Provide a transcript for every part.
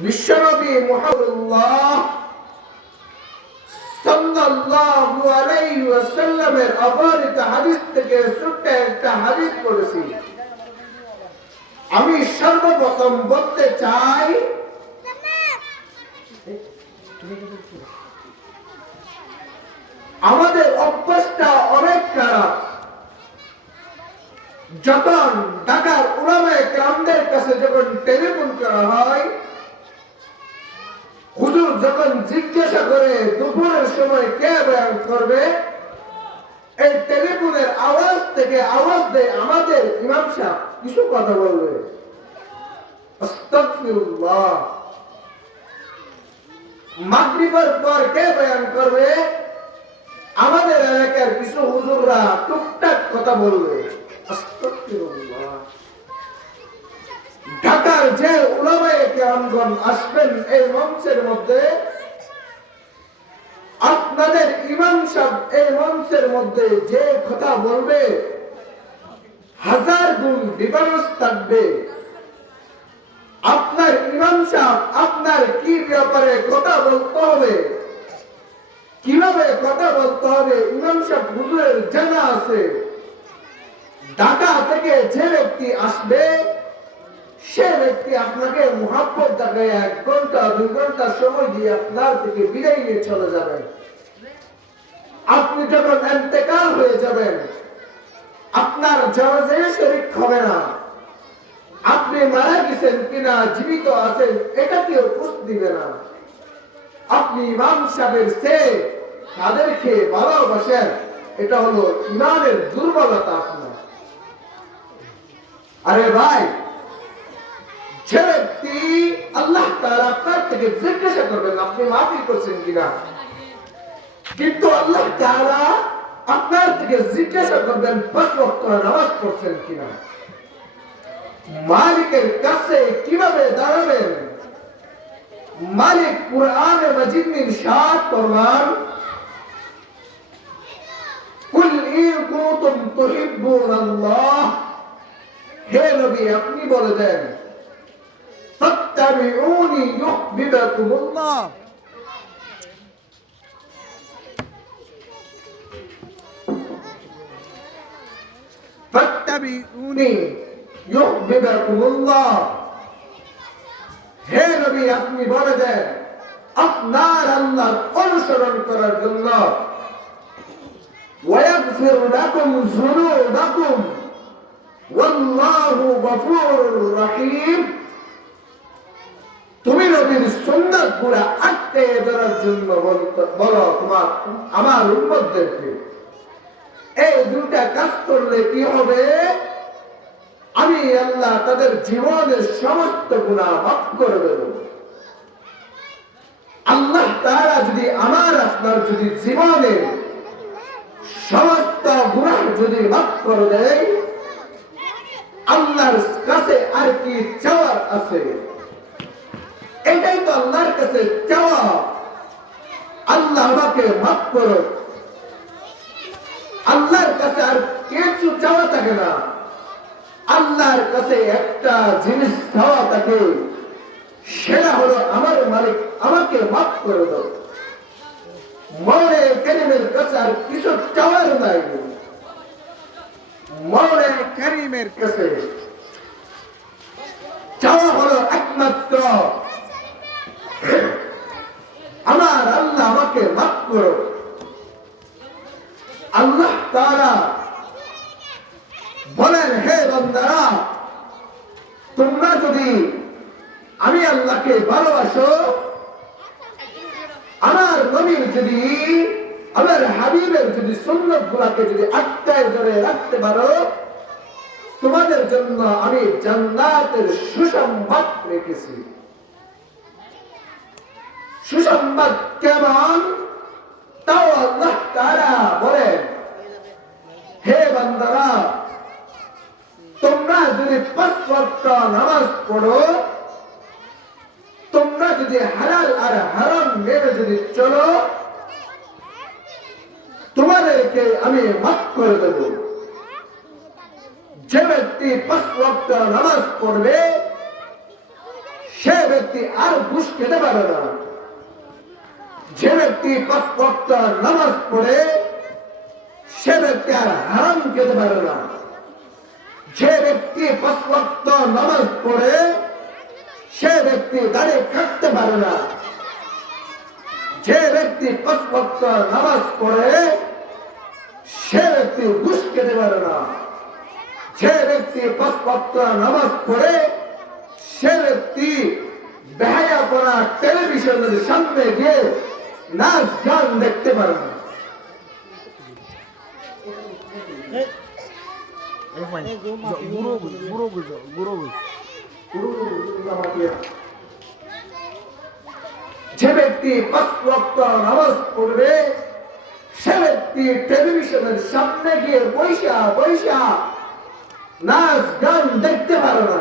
বিশ্বনবী মুহাম্মদুল্লাহ সাল্লাল্লাহু আলাইহি ওয়াসাল্লামের অবর্ণিত হাদিস থেকে ছোট্ট একটা হাদিস পড়েছি। আমি সর্বপ্রথম বলতে চাই, আমাদের অভ্যাসটা অনেক খারাপ। যখন ঢাকার উলামায়ে কেরামদের কাছে যখন টেলিফোন করা হয়, হুজুর যখন জিজ্ঞাসা করে দুপুরের সময় কে বয়ান করবে, এই টেলিফোনের আওয়াজ থেকে আওয়াজ দেয় আমাদের ইমাম সাহেব কিছু কথা বলবে। আস্তাগফিরুল্লাহ। মাগরিবের পর কে বয়ান করবে, আমাদের এলাকার কিছু হুজুররা টুকটাক কথা বলবে। আস্তাগফিরুল্লাহ। ঢাকার যে উলামায়ে কেরামগণ আসবেন এই মঞ্চের মধ্যে, আপনাদের ইমাম সাহেব এই মঞ্চের মধ্যে যে কথা বলবে, 1000 গুণ ডিফারেন্স থাকবে। আপনার ইমাম সাহেব আপনার কি ব্যাপারে কথা বলতে হবে, কিভাবে কথা বলতে হবে, ইমাম সাহেব হুজুরের জানা আছে। ঢাকা থেকে যে ব্যক্তি আসবে, সে ব্যক্তি আপনাকে মুহাব্বত দেখায় 1 ঘন্টা 2 ঘন্টা সময় দিয়ে আপনার থেকে বিদায় নিয়ে চলে যাবেন। আপনি যখন ইন্তেকাল হয়ে যাবেন, আপনার জানাজায় শরীক হবে না। আপনি মারা গেছেন কিনা জীবিত আছেন এটা কেউ খোঁজ দিবে না। আপনি ইমাম সাহেবের চেয়ে তাদেরকে ভালোবাসেন, এটা হলো ইমানের দুর্বলতা আপনার। আরে ভাই, যে ব্যক্তি আল্লাহ তাআলা আপনার থেকে জিজ্ঞাসা করবেন আপনি মাফি করছেন কিনা, কিন্তু আল্লাহ তাআলা আপনার থেকে জিজ্ঞাসা করবেন 5 ওয়াক্ত নামাজ পড়ছেন কিনা। মালিকের কাছে কিভাবে দাঁড়াবেন? মালিক কুরআনে মাজিদ में ইরশাদ ফরমান, কুল ইন কুনতুম তুহিব্বুনাল্লাহ, হে নবী আপনি বলে দেন, ফাত্তাবিউনি ইউহিব্বুকুমুল্লাহ, ফাত্তাবিউনি ইউহিব্বুকুমুল্লাহ। হে নবী আপনি বলে দেন আপনার আল্লাহর অনুসরণ করার জন্য, ওয়ায়াগফির লাকুম যুনুবাকুম ওয়াল্লাহু গফুরুর রহিম। তুমি নবীর সুন্নাতগুলো আঁকড়ে ধরার জন্য বলো তোমার আমার উম্মতদেরকে, এই দুটা কাজ করলে কি হবে? আমি আল্লাহ তাদের জীবনের সমস্ত গুনাহ মাফ করে দেব। আল্লাহ তাআলা যদি আমার আপনার যদি জীবনের সমস্ত গুনাহ যদি মাফ করে দেয়, আল্লাহর কাছে আর কি চাওয়ার আছে? এটাই তো আল্লাহর কাছে চাওয়া, আল্লাহ আমাকে মাফ করো। আল্লাহর কাছে আর কিছু চাওয়া থাকে না। আল্লাহর কাছে একটা জিনিস চাওয়া থাকে, সেটা হলো আমার মালিক আমাকে মাফ করে দাও। মাওলানা কারীমের কাছে আর কিছু চাওয়ার নাই। মাওলানা কারীমের কাছে চাওয়া হলো একমাত্র, আমার আল্লাহ আমাকে মাফ করো। আল্লাহ তাআলা বলেন, হে বান্দারা, তোমরা যদি আমি আল্লাহকে ভালোবাসো, আমার নবীর যদি আমার হাবিবের যদি সুন্নাতগুলোকে যদি আঁকড়ে ধরে রাখতে পারো, তোমাদের জন্য আমি জান্নাতের সুসংবাদ রেখেছি। সুসংবাদ কেমন? তাও আল্লাহ তাআলা বলেন, হে বান্দারা, তোমরা যদি 5 ওয়াক্ত নামাজ পড়ো, তোমরা যদি হালাল আর হারাম মেনে যদি চলো, তোমাদেরকে আমি মাফ করে দেব। যে ব্যক্তি 5 ওয়াক্ত নামাজ পড়বে, সে ব্যক্তি আর ঘুষ খেতে পারে না। যে ব্যক্তি 5 ওয়াক্ত নামাজ পড়ে সে ব্যক্তি আর হারাম খেতে পারে না। যে ব্যক্তি 5 ওয়াক্ত নামাজ পড়ে সে ব্যক্তি দাঁড়িয়ে থাকতে পারে না। যে ব্যক্তি 5 ওয়াক্ত নামাজ পড়ে সে ব্যক্তি ঘুষ খেতে পারে না। যে ব্যক্তি 5 ওয়াক্ত নামাজ পড়ে সে ব্যক্তি বেহায়াপনা টেলিভিশনের সামনে গিয়ে নাচ গান দেখতে পারে না। যে ব্যক্তি 5 ওয়াক্ত নামাজ পড়বে সে ব্যক্তি টেলিভিশনের সামনে গিয়ে বৈশা বৈশা নাচ গান দেখতে পারে না।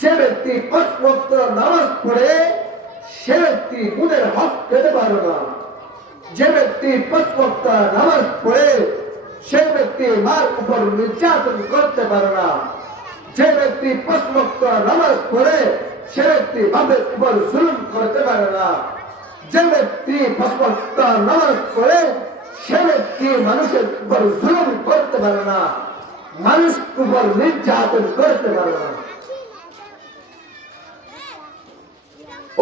যে ব্যক্তি 5 ওয়াক্ত নামাজ পড়ে সে ব্যক্তি গুণের হক খেতে পারে না। যে ব্যক্তি 5 ওয়াক্ত নামাজ পড়ে সে ব্যক্তি মার উপর নির্যাতন করতে পারে না। যে ব্যক্তি 5 ওয়াক্ত নামাজ পড়ে সে ব্যক্তি বাপের উপর জুলুম করতে পারে না। যে ব্যক্তি 5 ওয়াক্ত নামাজ পড়ে সে ব্যক্তি মানুষের উপর জুলুম করতে পারে না, মানুষ উপর নির্যাতন করতে পারে না।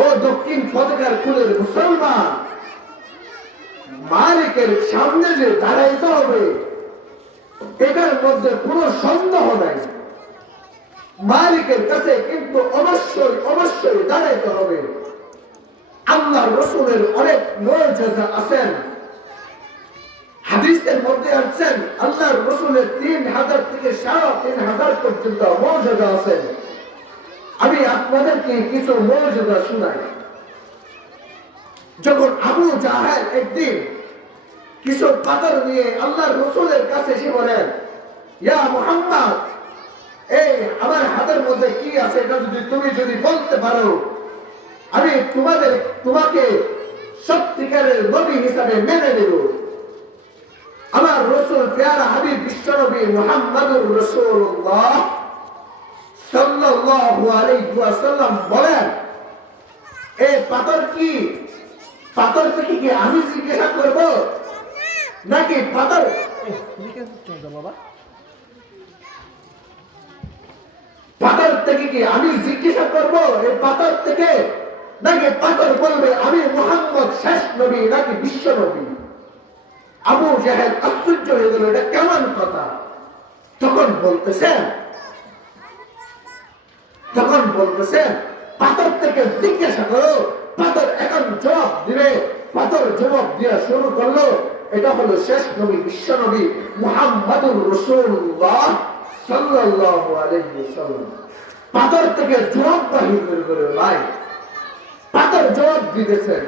ও দক্ষিণ পতাকার কুলের মুসলমান, মালিকের সামনে যে দাঁড়াইতে হবে এটার মধ্যে কোনো সন্দেহ নাই। মালিকের কাছে কিন্তু অবশ্যই অবশ্যই দাঁড়াইতে হবে। আল্লাহ রাসূলের অনেক মুজিজা আছেন। হাদিসের মধ্যে আছেন আল্লাহ রাসূলের 3000 থেকে 3500 পর্যন্ত মুজিজা আছেন। আমি আপনাদেরকে কিছু মুজিজা শোনাই। যখন আবু জাহেল একদিন কিছু পাথর নিয়ে আল্লাহর রাসূলের কাছে এসে বলেন, ইয়া মুহাম্মদ, এই আমার হাতের মধ্যে কি আছে এটা যদি তুমি বলতে পারো আমি তোমাকে সত্যিকারের নবী হিসাবে মেনে নেব। আমার রাসূল প্যারা হাবিব বিশ্বনবী মুহাম্মদুর রাসূলুল্লাহ সাল্লাল্লাহু আলাইহি ওয়াসাল্লাম বলেন, এই পাথর কি? পাথর থেকে কি আমি জিজ্ঞাসা করব নাকি পাথর পাথর থেকে কি আমি জিজ্ঞাসা করব এই পাথর থেকে, নাকি পাথর বলবে আমি মুহাম্মদ শেষ নবী নাকি বিশ্ব নবী? আবু জাহেল আশ্চর্য হয়ে গেল, এটা কেমন কথা? তখন বলতেছেন পাথর থেকে জিজ্ঞাসা করো। পাথর এখন জবাব দিবে। পাথর জবাব দেওয়া শুরু করলো, এটা হলো শেষ নবী বিশ্ব নবী মুহাম্মদুর রাসূলুল্লাহ সাল্লাল্লাহু আলাইহি ওয়াসাল্লাম। পাথর থেকে জবাব বাহির করে ভাই, পাথর জবাব দিতেছেন।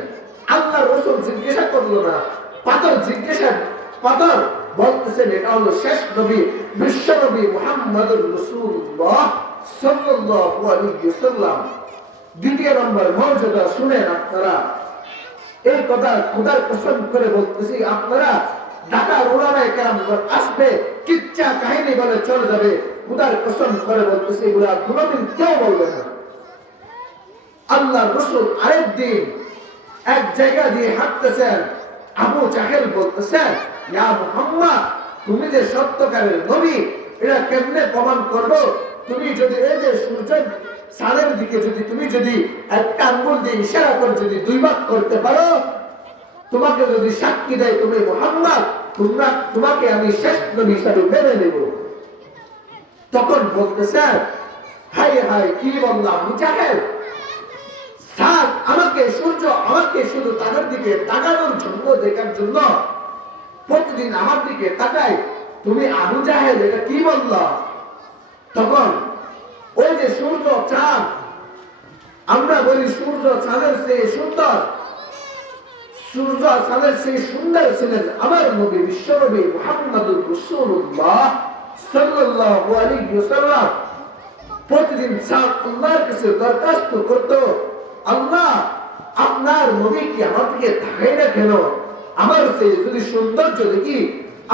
আল্লাহ রাসূল জিজ্ঞাসা করলো না, পাথর বলতেছেন এটা হলো শেষ নবী বিশ্ব নবী মুহাম্মদুর রাসূলুল্লাহ সাল্লাল্লাহু আলাইহি ওয়াসাল্লাম। দ্বিতীয় নম্বর মর্যাদা শুনেন আপনারা। এই কথা খোদার কসম করে বলতেছি, আপনারা ঢাকার উলামায়ে কেরাম আসবে কিচ্ছা কাহিনী বলে চলে যাবে, খোদার কসম করে বলতেছি এগুলা কোনোদিন কেউ বলবে না। আল্লাহর রাসূল আরেকদিন এক জায়গা দিয়ে হাঁটতেছেন, আবু জাহেল বলতেছেন, ইয়া মুহাম্মদ, তুমি যে সত্যকারের নবী এটা কেমনে প্রমাণ করবো? তুমি যদি এই যে সূর্যের সালের দিকে তুমি একটা আঙ্গুল দিয়ে ইশারা করে দুই ভাগ করতে পারো, তোমাকে যদি সাক্ষী দেয় তুমি মুহাম্মদ, তোমাকে আমি শেষ নবী হিসাবে মেনে নেব। তখন বলতেছেন, হাই হাই কি বললাম আবু জাহেল, সূর্য আমাকে শুধু তাদের দিকে তাকানোর জন্য, দেখার জন্য প্রতিদিন আমার দিকে তাকায়, তুমি আবু জাহেল এটা কি বললা? তখন ওই যে সূর্য চাঁদ, আমরা বলি সূর্য চাঁদের চেয়ে সুন্দর, সূর্য চাঁদের চেয়ে সুন্দর ছিলেন আমার নবী বিশ্ব নবী মুহাম্মদুর রাসূলুল্লাহ সাল্লাল্লাহু আলাইহি ওয়াসাল্লাম। প্রতিদিন চাঁদ আল্লাহর কাছে দরখাস্ত করত, আল্লাহ আপনার নবী কি আমার দিকে তাকায় না কেন? আমার চেয়ে যদি সৌন্দর্য দেখি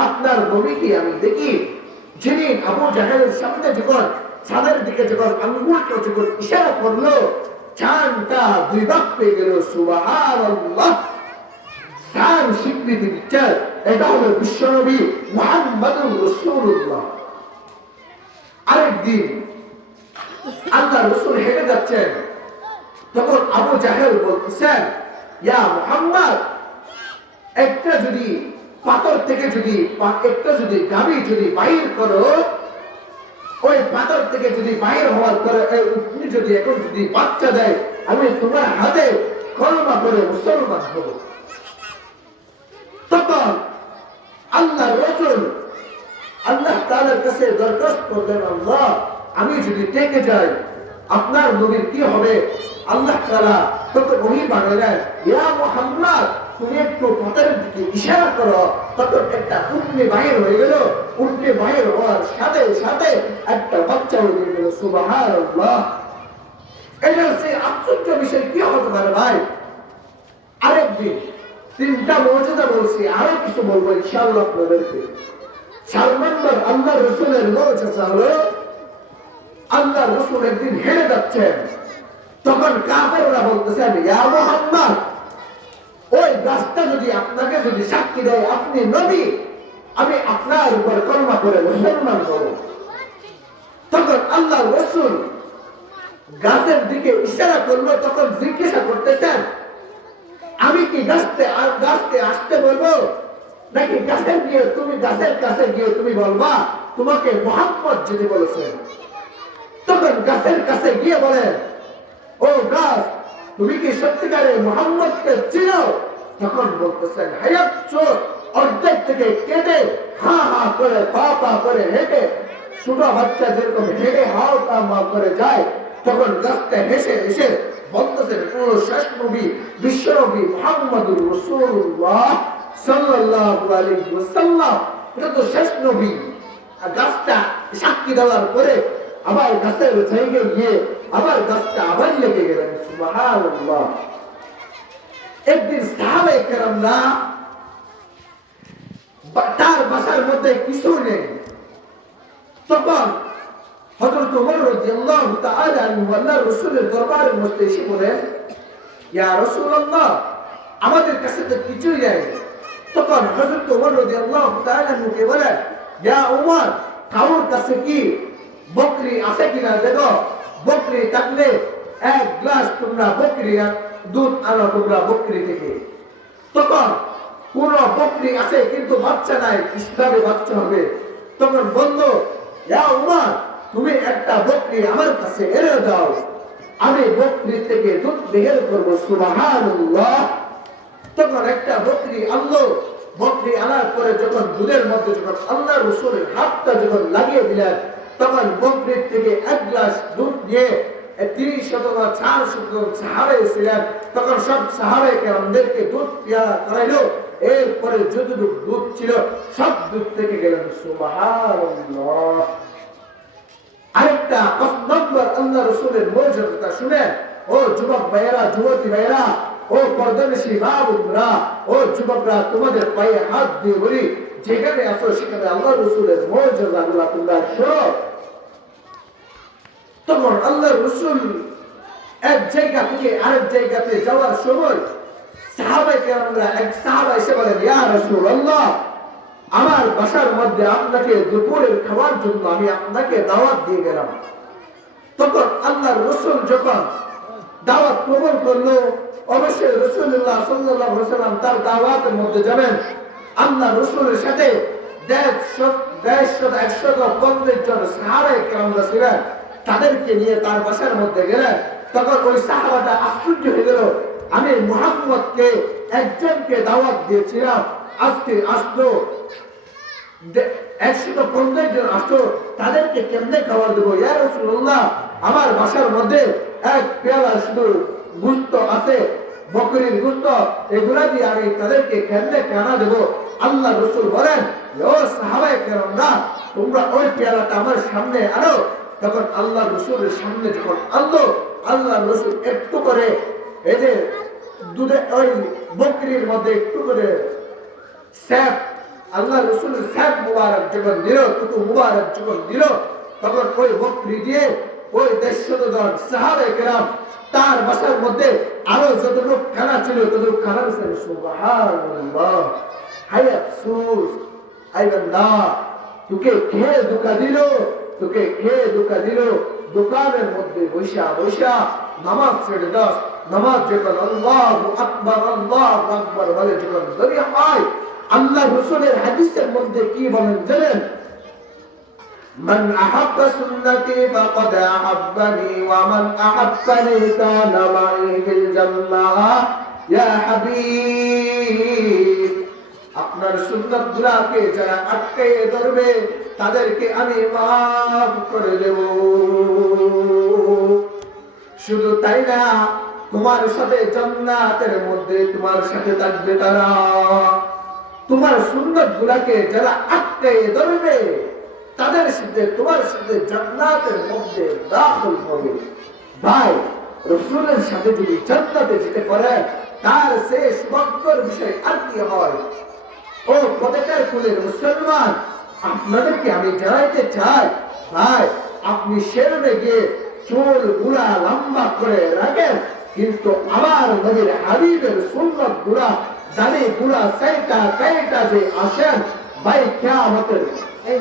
আপনার নবী কি আমি দেখি? যিনি আবু জাহেলের সামনে যখন চাঁদের দিকে আঙ্গুলটা ইশারা করলো, চানটা দুই ভাগ পেয়ে গেল। সুবহানাল্লাহ। চান স্বীকৃতি দিচ্ছেন, এটা হলো বিশ্বনবী মুহাম্মদুর রাসূলুল্লাহ। আরেকদিন আল্লাহ রাসূল হেঁটে যাচ্ছেন, তখন আবু জাহেল বলতেছেন, ইয়া মুহাম্মদ, একটা যদি পাথর থেকে একটা যদি গাভী যদি বাইর করো, ওই পাথর থেকে যদি বাইর হওয়ার পরে উটনি যদি এখন যদি বাচ্চা দেয়, আমি তোমার হাতে কলমা করে মুসলমান হব। তখন আল্লাহ রাসূল আল্লাহ তাআলার কাছে দরখাস্ত করলেন, আল্লাহ, আমি যদি টেকে যাই আপনার নবীর কি হবে? আল্লাহ তাআলা তখন ওহী বানালেন, ইয়া মুহাম্মদ, তুমি একটু পাথরের দিকে ইশারা করো। তখন একটা উটনি বাহির হয়ে গেল। উটনি বাহির হওয়ার সাথে সাথে একটা বাচ্চা হয়ে গেল। সুবহানাল্লাহ। এটা হচ্ছে আশ্চর্য বিষয়। কি হতে পারে ভাই? আরেকদিন তিনটা মুজিজা বলছি, আরো কিছু বলবো ইনশাআল্লাহ আপনাদেরকে। 4 নম্বর আল্লাহ রাসূলের মুজিজা হলো, আল্লাহ রাসূল একদিন হেঁটে যাচ্ছেন, তখন কাফেররা বলতেছেন, ইয়া মুহাম্মদ, ওই গাছটা যদি আপনাকে যদি সাক্ষী দেয় আপনি নবী, আমি আপনার উপর কলমা করে মুসলমান হব। তখন আল্লাহ রাসূল গাছের দিকে ইশারা করলো। তখন জিজ্ঞাসা করতেছেন, আমি কি গাছকে আসতে বলবো, নাকি গাছের কাছে গিয়ে তুমি বলবা তোমাকে মুহাম্মদ যেতে বলেছেন? তখন গাছের কাছে গিয়ে বলেন, ও গাছ, তুমি কি সত্যিকারে মুহাম্মদকে চিনো? তখন বলতেছেন, হায়াত চোখ অর্ধেক থেকে কেটে হা হা করে পা পা করে হেঁটে, ছোট বাচ্চা যেরকম হেঁটে হাও তা মা করে যায়, তখন গাছটা হেসে হেসে বলতেছেন, ও শেষ নবী বিশ্বনবী মুহাম্মদুর রাসূলুল্লাহ সাল্লাল্লাহু আলাইহি ওয়াসাল্লাম, এটা তো শেষ নবী। আর গাছটা সাক্ষী দেওয়ার পরে আবার গাছের জায়গায় গিয়ে আবার গাছটা আবার লেগে গেলেন। সুবহানাল্লাহ। একদিন সাহাবায়ে কেরামরা, তার বাসার মধ্যে কিছু নেই, তখন হযরত ওমর রাদিয়াল্লাহু তাআলা আনহু আল্লাহর রাসূলের দরবারের মধ্যে এসে বলেন, ইয়া রাসূলুল্লাহ, আমাদের কাছে তো কিছুই নেই। তখন হযরত ওমর রাদিয়াল্লাহু তাআলা আনহুকে বলেন, ইয়া ওমর, কারোর কাছে কি বকরি আছে কিনা দেখো, বকরি থাকলে এক গ্লাস তোমরা বকরি দুধ আনো তোমরা বকরি থেকে। তখন কোন বকরি আছে কিন্তু বাচ্চা নাই, কিভাবে বাচ্চা হবে? তখন বলল, ইয়া ওমর, তুমি একটা বকরি আমার কাছে এনে দাও, আমি বকরি থেকে দুধ বের করবো। সুবহানাল্লাহ। তখন একটা বকরি আনলো। বকরি আনার পরে যখন দুধের মধ্যে যখন আল্লাহ রাসূলের হাতটা যখন লাগিয়ে দিলেন, তখন বকরির থেকে এক গ্লাস দুধ নিয়ে 30-400 সাহাবা ছিলেন, তখন সব সাহাবায়ে কেরামদেরকে দুধ পিয়ালা করাইলো। এরপরে যতটুকু দুধ ছিল সব দুধ থেকে গেলেন। সুবহানাল্লাহ। আরেকটা 5 নম্বর আল্লাহ রাসূলের মর্যাদা শুনেন। ও যুবক ভাইয়েরা, যুবতী ভাইয়েরা, ও পর্দানিশী মা বোনেরা, ও যুবকরা, তোমাদের পায়ে হাত দিয়ে বলি, যেখানে আছো সেখানে আল্লাহ রাসূলের মর্যাদাগুলো তোমরা শোনো। তখন আল্লাহ রাসূল এক জায়গা থেকে আরেক জায়গাতে যাওয়ার সময় সাহাবায়ে কেরামরা, এক সাহাবা এসে বলেন, ইয়া রাসূলুল্লাহ, আমার বাসার মধ্যে আপনাকে দুপুরের খাওয়ার জন্য আমি আপনাকে দাওয়াত দিয়ে গেলাম। তখন আল্লাহর রাসূল যখন দাওয়াত কবুল করলো, অবশ্যই রাসূলুল্লাহ সাল্লাল্লাহু আলাইহি ওয়াসাল্লাম তার দাওয়াতের মধ্যে যাবেন। আল্লাহ রাসূলের সাথে 150 জন সাহাবায়ে কেরামরা ছিলেন, তাদেরকে নিয়ে তার বাসার মধ্যে গেলেন। তখন ওই সাহাবাটা আশ্চর্য হয়ে গেল, আমি মুহাম্মদকে একজনকে দাওয়াত দিয়েছিলাম, আজকে আসলো 150 জন আসলো, তাদেরকে কেমনে খাবার দেবো? ইয়া রাসূলুল্লাহ, আমার বাসার মধ্যে এক পেয়ালা শুধু গোশত আছে, বকরির গোশত, এগুলা দিয়ে আমি তাদেরকে কেমনে খানা দেবো? আল্লাহ রাসূল বলেন, ও সাহাবায়ে কেরামরা, তোমরা ওই পেয়ালাটা আমার সামনে আনো। তখন আল্লাহ রাসূলের সামনে যখন আনলো, আল্লাহ রাসূল একটু করে এই যে দুধে ওই বকরির মধ্যে একটু করে স্যাপ, আল্লাহ রাসূলের স্যাপ মুবারক যখন দিল, কুতু মুবারক যখন দিল, তখন ওই বকরি দিয়ে ওই 150 জন সাহাবায়ে কেরাম তার বাসার মধ্যে আরো যতটুকু খানা ছিল ততটুকু খানা ছিল। সুবহানাল্লাহ, হায় আফসোস, হায় বান্দা, তোকে কে ধোঁকা দিল, তোকে কে ধোঁকা দিল? দোকানের মধ্যে বৈশা বৈশা নামাজ ছেড়ে দাস। নামাজ যখন আল্লাহু আকবার বলে যখন দরিয়া হয়, আল্লাহ রাসূলের হাদিসের মধ্যে কি বলেন জানেন? মান আহাব্বা সুন্নতি ফাকাদ আহাব্বানি ওয়া মান আহাব্বানি কানা মাই ফিল জান্নাহ। ইয়া হাবিব, আপনার সুন্নাতগুলোকে যারা আটকে ধরবে তাদেরকে আমি মাফ করে দেব। শুধু তাই না, তোমার সাথে জান্নাতের মধ্যে তোমার সাথে থাকবে তারা। তোমার সুন্নাতগুলোকে যারা আটকে ধরবে তাদের সাথে তোমার সাথে জান্নাতের মধ্যে দাখিল হবে। ভাই, রাসূলের সাথে যদি জান্নাতে যেতে পারে তার শেষ সৌভাগ্যের বিষয় আর কি হয়? ও প্রত্যেকের কুলের মুসলমান, আপনাদেরকে আমি জানাইতে চাই, ভাই আপনি শেরবে গিয়ে চুল গুলা লম্বা করে রাখেন, কিন্তু আমার নবীর হাবিবের সুন্নাত গুলা দাড়ি গুলা সাইটা কাইটা যে আসেন, ভাই কিয়ামতের এই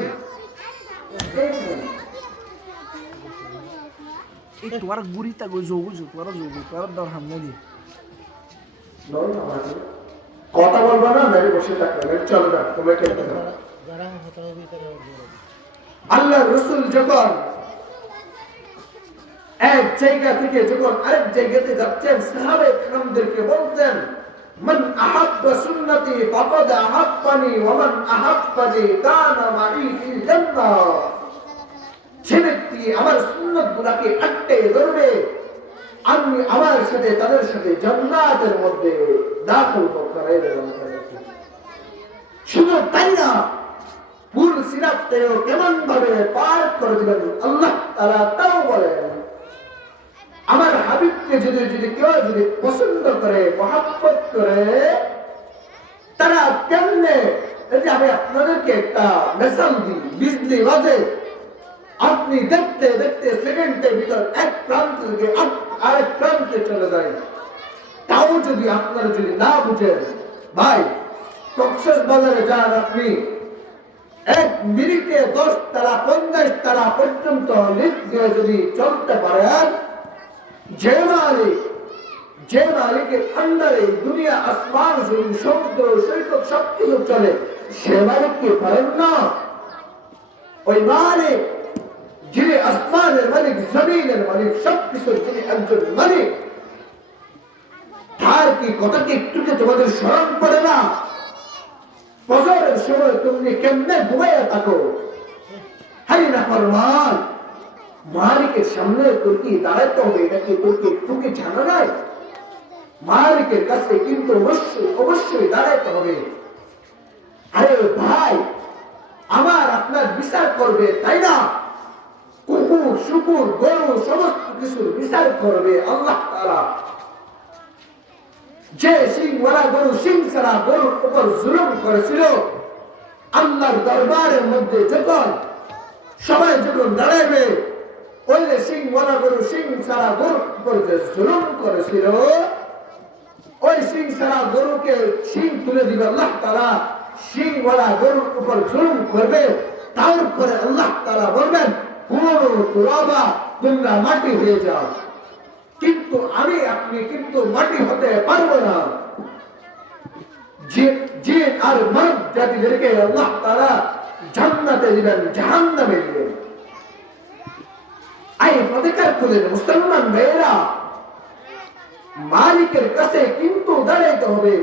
তোমার গুড়িটা যোগ তোমার যোগ তোমার দাও হামনাদি কথা বলবো না, মেরে বসে থাকবে, চলো না তোমাকে। আল্লাহ রাসূল যখন এক জায়গা থেকে যখন আরেক জায়গাতে যাচ্ছেন, সাহাবায়ে কেরামদেরকে বলতেন, মান আহাব্বা সুন্নতি ফাকাদ আহাব্বানি ওয়া মান আহাব্বানি কানা মাই ফিল জান্নাহ। যে ব্যক্তি আমার সুন্নাতগুলোকে আটকে ধরবে, আমি আমার সাথে তাদের সাথে জান্নাতের মধ্যে দাখিল করাই দেব। শুধু তাই না, পুল সিরাতেও কেমন ভাবে পার করে দিবেন আল্লাহ তাআলা তাও বলেন। আমার হাবিবকে যদি কেউ যদি পছন্দ করে, মহব্বত করে, তারা কেমনে, এই আমি আপনাদেরকে একটা মেসাল দিই, বিজলি বাজে, আপনি দেখতে দেখতে সেকেন্ডের ভিতর এক প্রান্ত থেকে আরেক প্রান্তে চলে যায়, তাও যদি আপনারা যদি না বুঝেন, ভাই কক্সবাজারে যান, আপনি 1 মিনিটে 10 তারা 50 তারা পর্যন্ত লিফট দিয়ে যদি চলতে পারেন, যে মালিকের আন্ডারে দুনিয়া আসমান জমিন সমুদ্র সৈকত সবকিছু চলে, সে মালিক কি পারেন না? ওই মালিক যিনি আসমানের মালিক, জমিনের মালিক, সবকিছুর যিনি একজন মালিক, তার কি কথা কি একটুকে তোমাদের স্মরণ পড়ে না? ফজরের সময় তুমি কেমনে ঘুমাইয়া থাকো? হাই না ফরমান, মালিকের সামনে তোর কি দাঁড়াইতে হবে, এটা কি তোর কি একটু কি জানা নাই? মালিকের কাছে কিন্তু অবশ্যই দাঁড়াইতে হবে। আরে ভাই, আমার আপনার বিচার করবে, তাই না? কুকুর, শুকুর, গরু সমস্ত কিছুর বিচার করবে আল্লাহ তাআলা। যে সিংওয়ালা গরু সিং ছাড়া গরুর উপর জুলুম করেছিল, আল্লাহর দরবারের মধ্যে যখন সবাই যখন দাঁড়াইবে, ওই সিংওয়ালা গরু সিং ছাড়া গরুর উপর যে জুলুম করেছিল, ওই সিং ছাড়া গরুকে সিং তুলে দিবে আল্লাহ তাআলা, সিংওয়ালা গরুর উপর জুলুম করবে, তারপরে আল্লাহ তাআলা বলবেন, তোমরা তোমরা মাটি হয়ে যাও। কিন্তু আমি আপনি কিন্তু মাটি হতে পারবো না। জিন আর মানব জাতিদেরকে আল্লাহ তাআলা জান্নাতে দিবেন, জাহান্নামে দিবেন। এই প্রত্যেকের কুলের মুসলমান ভাইয়েরা, মালিকের কাছে কিন্তু দাঁড়াইতে হবে।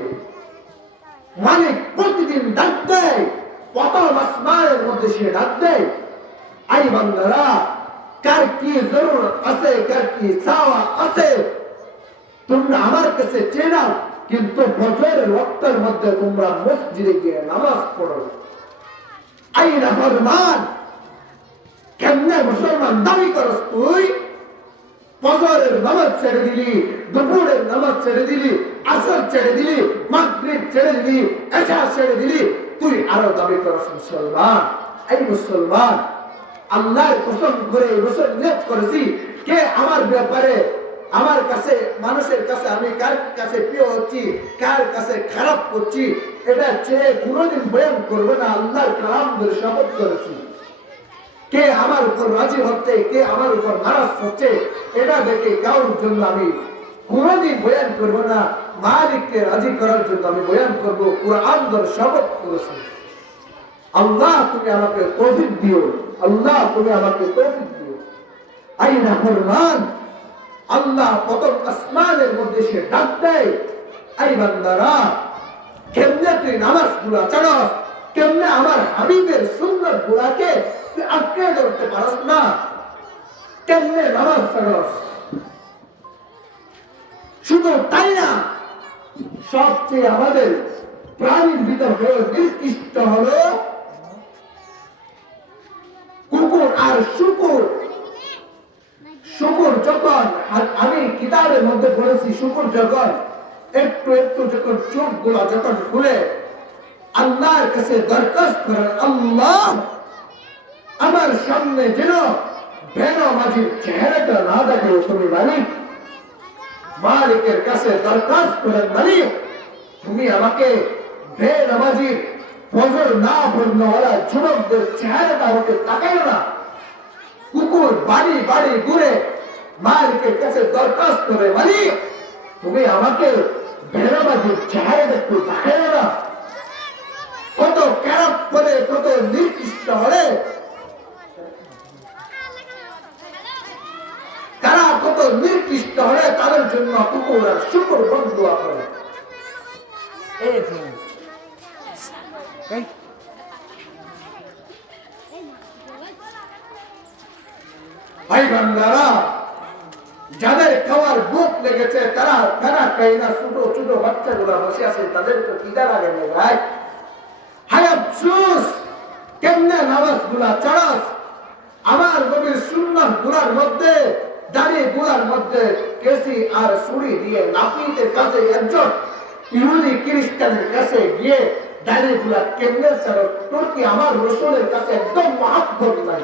মালিক প্রতিদিন ডাক দেয়, প্রথম আসমানের মধ্যে সে ডাক দেয়, আই বান্দারা, কার কি জরুরত আছে, কার কি চাওয়া আছে, তোমরা আমার কাছে চেনাও, কিন্তু ফজরের ওয়াক্তের মধ্যে তোমরা মসজিদে গিয়ে নামাজ পড়ো। আই না ফরমান, কেমনে মুসলমান দাবি করস তুই? ফজরের নামাজ ছেড়ে দিলি, দুপুরের নামাজ ছেড়ে দিলি, আসর ছেড়ে দিলি, মাগরিব ছেড়ে দিলি, এশা ছেড়ে দিলি, তুই আরো দাবি করস মুসলমান। এই মুসলমান, আল্লাহর কসম করে এই বছর নিয়ত করেছি কে আমার ব্যাপারে আমার কাছে মানুষের কাছে আমি কার কাছে প্রিয় হচ্ছি কার কাছে খারাপ করছি এটা চেয়ে কোনোদিন বয়ান করবে না আল্লাহর কালাম ধরে শপথ করেছি কে আমার উপর রাজি হচ্ছে কে আমার উপর নারাজ হচ্ছে এটা দেখে কারোর জন্য আমি কোনোদিন বয়ান করবো না মালিককে রাজি করার জন্য আমি বয়ান করবো কোরআন ধরে শপথ করেছি আল্লাহ তুমি আমাকে তৌফিক দিও আল্লাহ তুমি আমাকে তৌফিক দিও আই নাফরমান আল্লাহ প্রথম আসমানের মধ্যে সে ডাক দেয় আই বান্দারা কেমনে তুই নামাজ গুলা চালাস কেমনে আমার হাবিবের সুন্দর গুলাকে তুই আটকে ধরতে পারস না কেমনে নামাজ চালাস শুধু তাই না সবচেয়ে আমাদের প্রাণীর ভিতর হলো নির্দিষ্ট হলো কুকুর আর শুকুর শুকুর যখন আমি কিতাবের মধ্যে পড়েছি শুকুর যখন একটু একটু যখন চোখ গুলা যখন খুলে আল্লাহর কাছে দরখাস্ত করেন আল্লাহ আমার সামনে যেন বেনামাজির চেহারাটা না দেখে তুমি মালিক মালিকের কাছে দরখাস্ত করেন মালিক তুমি আমাকে বেনামাজির ফজর না পড়নেওয়ালা যুবকদের চেহারাটা আমাকে তাকাইও না কুকুর বাড়ি বাড়ি ঘুরে মালিকের কাছে দরখাস্ত করে মালিক তুমি আমাকে বেনামাজির চেহারাটা একটু তাকাইও না কত খারাপ করে কত নির্দিষ্ট হলে তারা কত নির্দিষ্ট হলে তাদের জন্য কুকুর আর শুকুর বন্ধুয়া করে ভাই বান্দারা যাদের খাওয়ার ভোক লেগেছে তারা তারা খাই না ছোট ছোট বাচ্চাগুলা বসে আছে তাদের তো খিদা লাগে না ভাই হায় আফসোস কেমনে নামাজ গুলা চালাস আমার নবীর সুন্নাত গুলার মধ্যে দাঁড়িয়ে গুলার মধ্যে কেসি আর ছুরি দিয়ে নাপিতের কাছে একজন ইহুদি খ্রিস্টানের কাছে গিয়ে দাঁড়িয়ে গুলা কেমনে চালাস তোর কি আমার রসুলের কাছে একদম মহাব্বত নাই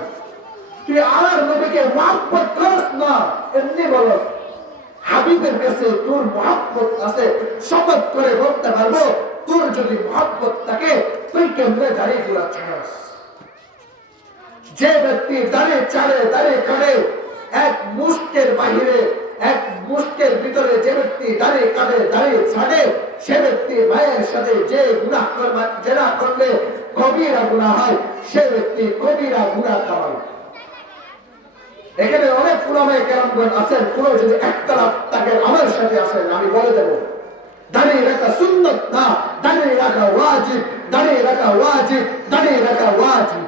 তুই আমার নবীকে মহাব্বত করিস না এমনি বলস হাবিবের কাছে তোর মহাব্বত আছে শপথ করে বলতে পারবো তোর যদি মহাব্বত থাকে তুই কেমনে দাঁড়িয়ে গুলা ছাড়াস যে ব্যক্তি দাঁড়িয়ে ছাড়ে দাঁড়িয়ে কাটে এক মুষ্টের বাহিরে এক মুষ্টের ভিতরে যে ব্যক্তি দাঁড়িয়ে কাটে দাঁড়িয়ে ছাড়ে সে ব্যক্তি মায়ের সাথে যে গুনাহ যেটা করলে কবিরা গুনাহ হয় সে ব্যক্তি কবিরা গুনাহ খাওয়ায় এখানে অনেক পুরামায়ে কেরামগণ আছেন কোন যদি একতলাপ তাকে আমার সাথে আসেন আমি বলে দেব দাঁড়িয়ে রাখা সুন্নত না দাঁড়িয়ে রাখা ওয়াজিব দাঁড়িয়ে রাখা ওয়াজিব দাঁড়িয়ে রাখা ওয়াজিব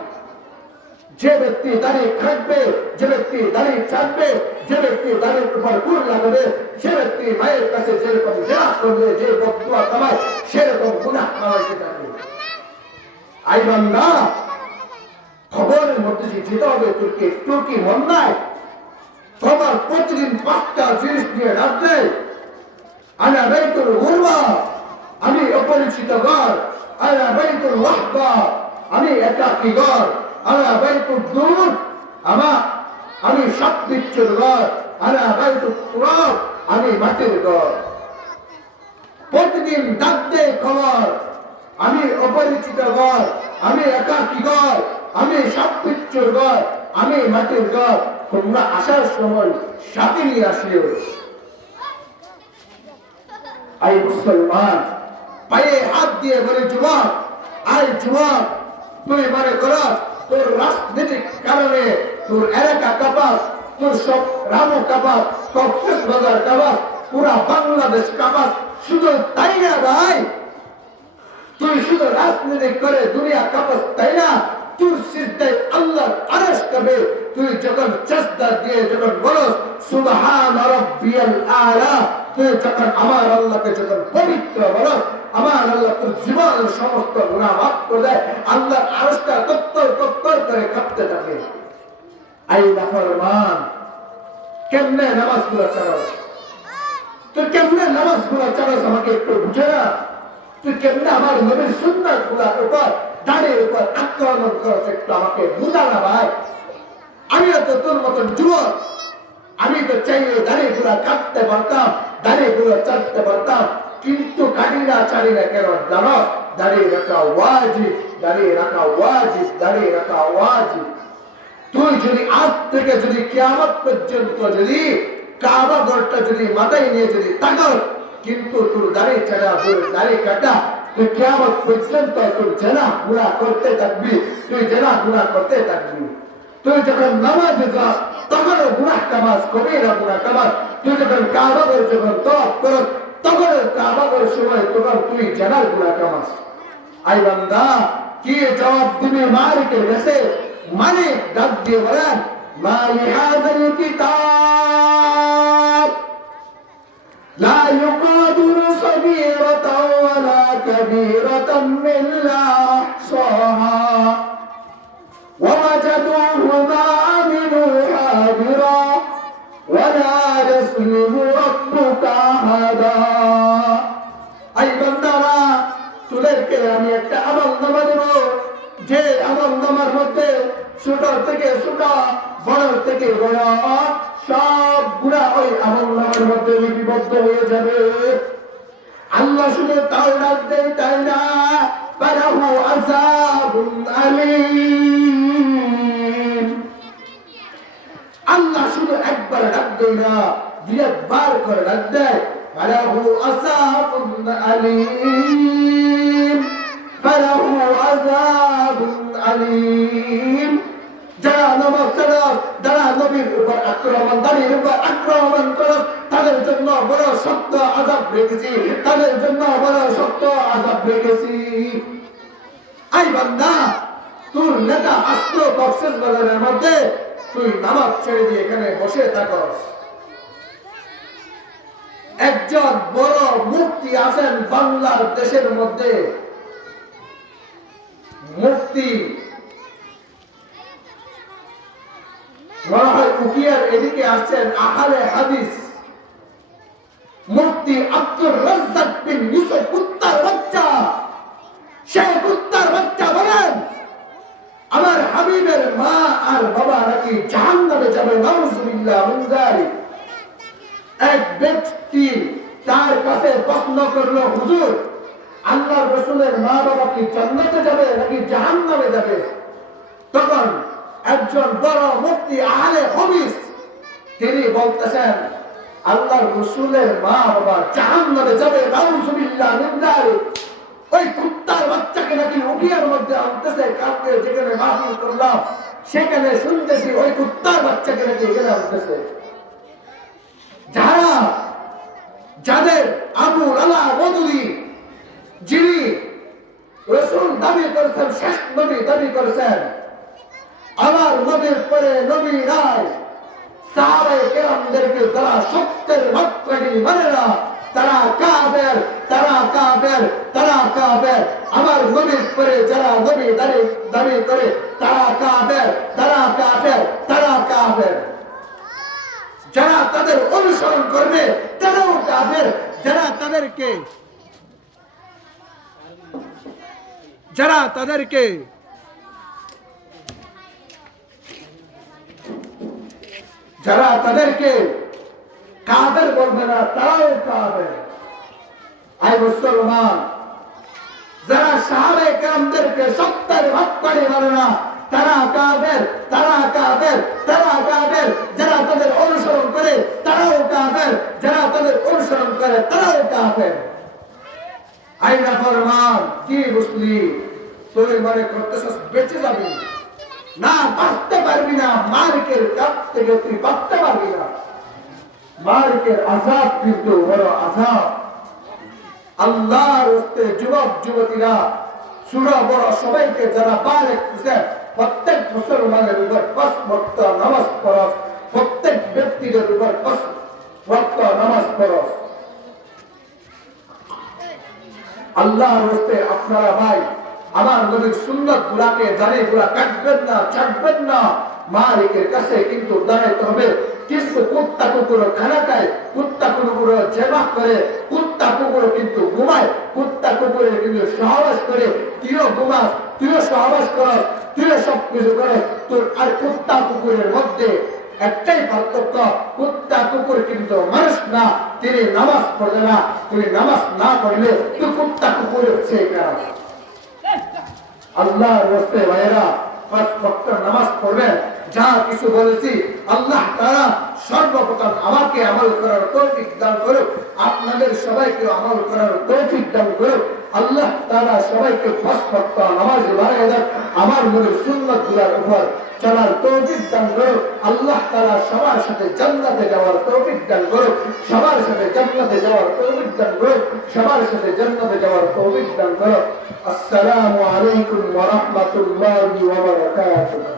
যে ব্যক্তি দাঁড়িয়ে খাটবে যে ব্যক্তি দাঁড়িয়ে ছাড়বে যে ব্যক্তি দাঁড়িয়ে উপর গুড় লাগাবে সে ব্যক্তি মায়ের কাছে যেরকম জেরা করবে যে বদুয়া কামায় সেরকম গুনাহ কামাইতে থাকবে আই বান্দা খবরের মধ্যে যে যেতে হবে তোর কি মন নাই তোমার প্রতিদিন 5টা জিনিস নিয়ে রাখবে আনা বাইতুল গুরবা আমি অপরিচিত ঘর আনা বাইতুল ওয়াহদা আমি একাকী ঘর আনা বাইতুল দূর আমি সবকিছুর ঘর আনা বাইতুল তুরাব আমি মাটির ঘর প্রতিদিন ডাকতে খবর আমি অপরিচিত ঘর আমি একাকী ঘর আমি সবকিছুর ঘর আমি মাটির ঘর তোমরা আসার সময় সাথে নিয়ে আসিও আই মুসলমান পায়ে হাত দিয়ে বলে যুবক আই যুবক তুই মনে করস তোর রাজনৈতিক কারণে তোর এলাকা কাপাস তোর সব রামো কাপাস কক্সেস বাজার কাপাস পুরা বাংলাদেশ কাপাস শুধু তাই না ভাই তুই শুধু রাজনীতি করে দুনিয়া কাপাস তাই না তোর সিজদায় আল্লাহর আরশ কবে তুই যখন চেষ্টা দিয়ে যখন বলস সুবহান রাব্বিয়াল আলা তুই যখন আমার আল্লাহকে যখন পবিত্র বলস আমার আল্লাহ তোর জীবনের সমস্ত গুনাহ মাফ করে দেয় আল্লাহর আরশটা তত্তর করে কাঁপতে থাকে আই নাফরমান কেমনে নামাজগুলো চালাস তুই কেমনে নামাজগুলো চালাস আমাকে একটু বুঝে না তুই কেমনে আমার নবীর সুন্নাতগুলোর উপর দাঁড়িয়ে উপর আক্রমণ করছ একটু আমাকে বুঝা না ভাই আমিও তো তোর মতন যুবক, আমি তো চাইলে দাঁড়িয়ে গুলা কাটতে পারতাম, দাঁড়িয়ে গুলো চাটতে পারতাম, কিন্তু কাটি না চারি না কেন জানো? দাঁড়িয়ে রাখা ওয়াজিব, দাঁড়িয়ে রাখা ওয়াজিব, দাঁড়িয়ে রাখা ওয়াজিব। তুই যদি আজ থেকে যদি কিয়ামত পর্যন্ত যদি কাবা ঘরটা যদি মাথায় নিয়ে যদি তাকাস, কিন্তু তোর দাঁড়িয়ে চাড়া তোর দাঁড়িয়ে কাটা, তুই কিয়ামত পর্যন্ত তোর জেনা গুনাহ করতে থাকবি, তুই জেনা গুনাহ করতে থাকবি। তুই যখন নামাজে যাস তখনও গুনাহ কামাস, কবিরা গুনাহ কামাস। তুই যখন কাবা ঘর যখন তওয়াফ করস তখন কাবা ঘর সময় তখন তুই জেনার গুনাহ কামাস। আই বান্দা, কি জবাব দিবি মালিকের কাছে? মালিক ডাক দিয়ে বলেন, মা লিহাযাল কিতাব লা ইউগাদিরু সগীরাতাও ওয়ালা কাবীরাতাম ইল্লা আহসাহা ওয়া ওয়াজাদু মা আমিলু হাদিরা ওয়া লা ইয়াজলিমু রাব্বুকা আহাদা। আই বান্দারা, তোদেরকে আমি একটা আমলনামা দেব, যে আমলনামার মধ্যে ছোট থেকে ছোট, বড় থেকে বড় সব গুনাহ ওই আমলনামার মধ্যে লিপিবদ্ধ হয়ে যাবে। আল্লাহ শুধু তাও ডাক দেন তাই না, ফালাহু আযাবুন আলীম। আল্লাহ শুধু একবার ডাক দেয় না, দুইবার করে ডাক দেয়, ফালাহু আযাবুন আলীম, ফালাহু আযাবুন আলীম। যারা নামাজ ছাড়া, যারা নবীর উপর আক্রমণ, দাঁড়িয়ে উপর আক্রমণ করে, তাদের জন্য বড় শক্ত আযাব রেখেছি, তাদের জন্য বড় শক্ত আযাব রেখেছি। আই বান্দা, তোর নেতা আসলো কক্সবাজারের মধ্যে, তুই নামাজ ছেড়ে দিয়ে এখানে বসে থাকস। একজন বড় মুফতি আছেন বাংলার দেশের মধ্যে, মুফতি মনে হয় উকিয়ার এদিকে আসছেন, আহলে হাদিস মুফতি আব্দুর রাজ্জাক বিন ইউসুফ। কুত্তার বাচ্চা, সে কুত্তার বাচ্চা বলেন, আমার হাবিবের মা আর বাবা নাকি জাহান্নামে যাবে, নাউযুবিল্লাহ মিন যালিক। এক ব্যক্তি তার কাছে প্রশ্ন করলো, হুজুর, আল্লাহর রাসূলের মা বাবা কি জান্নাতে যাবে নাকি জাহান্নামে যাবে? তখন একজন বড় মুফতি আহলে হাদিস তিনি বলতেছেন, আল্লাহর রাসূলের মা বাবা জাহান্নামে যাবে, নাউযুবিল্লাহ মিন যালিক। ওই কুত্তার বাচ্চাকে নাকি উকিয়ার মধ্যে আনতেছে, কালকে যেখানে মাহফিল করলাম সেখানে শুনতেছি ওই কুত্তার বাচ্চাকে নাকি এখানে আনতেছে। যারা যাদের আবু লালা মদুরি, যিনি রাসূল দাবি করেছেন, শেষ নবী দাবি করেছেন, আমার নবীর পরে নবী নাই, সাহাবায়ে কেরামদেরকে যারা সত্যের মাত্রাকে মানে না, তারা কাফের, তারা কাফের, তারা কাফের। আমার নবীর পরে যারা নবী দাবি করে তারা কাফের, তারা কাফের, তারা কাফের। যারা তাদের অনুসরণ করবে তারাও কাফের, যারা তাদেরকে কাফের বলবে না, তারাও কাফের। আই মুসলমান, যারা সাহাবায়ে কেরামদেরকে সত্যের মাত্রায় মানে না, তারা কাফের, তারা কাফের, তারা কাফের। যারা তাদের অনুসরণ করে তারাও কাফের, যারা তাদের অনুসরণ করে তারাও কাফের। আইনা ফরমান, কি বুঝলি? তুই মনে করতেছিস বেঁচে যাবি? না, বাঁচতে পারবি না। মালিকের কাছ থেকে তুই বাঁচতে পারবি না। মালিকের আযাব কিন্তু বড় আযাব। আল্লাহর রাস্তে যুবক যুবতীরা, ছোট বড় সবাইকে যারা বালেগ হয়েছে, প্রত্যেক মুসলমানের উপর 5 ওয়াক্ত নামাজ ফরজ, প্রত্যেক ব্যক্তির উপর 5 ওয়াক্ত নামাজ ফরজ। আল্লাহর রাস্তে আপনারা ভাই আমার নবীর সুন্নাত গুলাকে জানে গুলা কাটবেন না, ছাড়বেন না। মালিকের কাছে কিন্তু দাঁড়াইতে হবে। কিন্তু কুত্তা কুকুর খানা খায়, কুত্তা কুকুর জেবা করে, কুত্তা কুত্তা কুকুর কিন্তু ঘুমায়, কুত্তা কুকুরের কিন্তু সহবাস করে, তুইও ঘুমাস, তুইও সহবাস করস, তুইও সবকিছু করস, তোর আর কুত্তা কুকুরের মধ্যে একটাই পার্থক্য, কুত্তা কুকুর কিন্তু মানুষ না, তিনি নামাজ পড়ে না, তুই নামাজ না পড়লে তুই কুত্তা কুকুর হচ্ছে কেন? আল্লাহর রাস্তায় ভাইয়েরা 5 ওয়াক্ত নামাজ পড়বেন। যা কিছু বলেছি আল্লাহ তাআলা সর্বপ্রথম আমাকে আমল করার তৌফিক দান করুক, আপনাদের সবাইকে আমল করার তৌফিক দান করুক। আল্লাহ তাআলা সবাইকে 5 ওয়াক্ত নামাজ বাড়ায় দেন, আমার নবীর সুন্নাতগুলোর উপর চলার তৌফিক দান করুক। আল্লাহ তাআলা সবার সাথে জান্নাতে যাওয়ার তৌফিক দান করুক, সবার সাথে জান্নাতে যাওয়ার তৌফিক দান করুক, সবার সাথে জান্নাতে যাওয়ার তৌফিক দান করুক। আসসালামু আলাইকুম ওয়া রাহমাতুল্লাহি ওয়া বারাকাতুহু।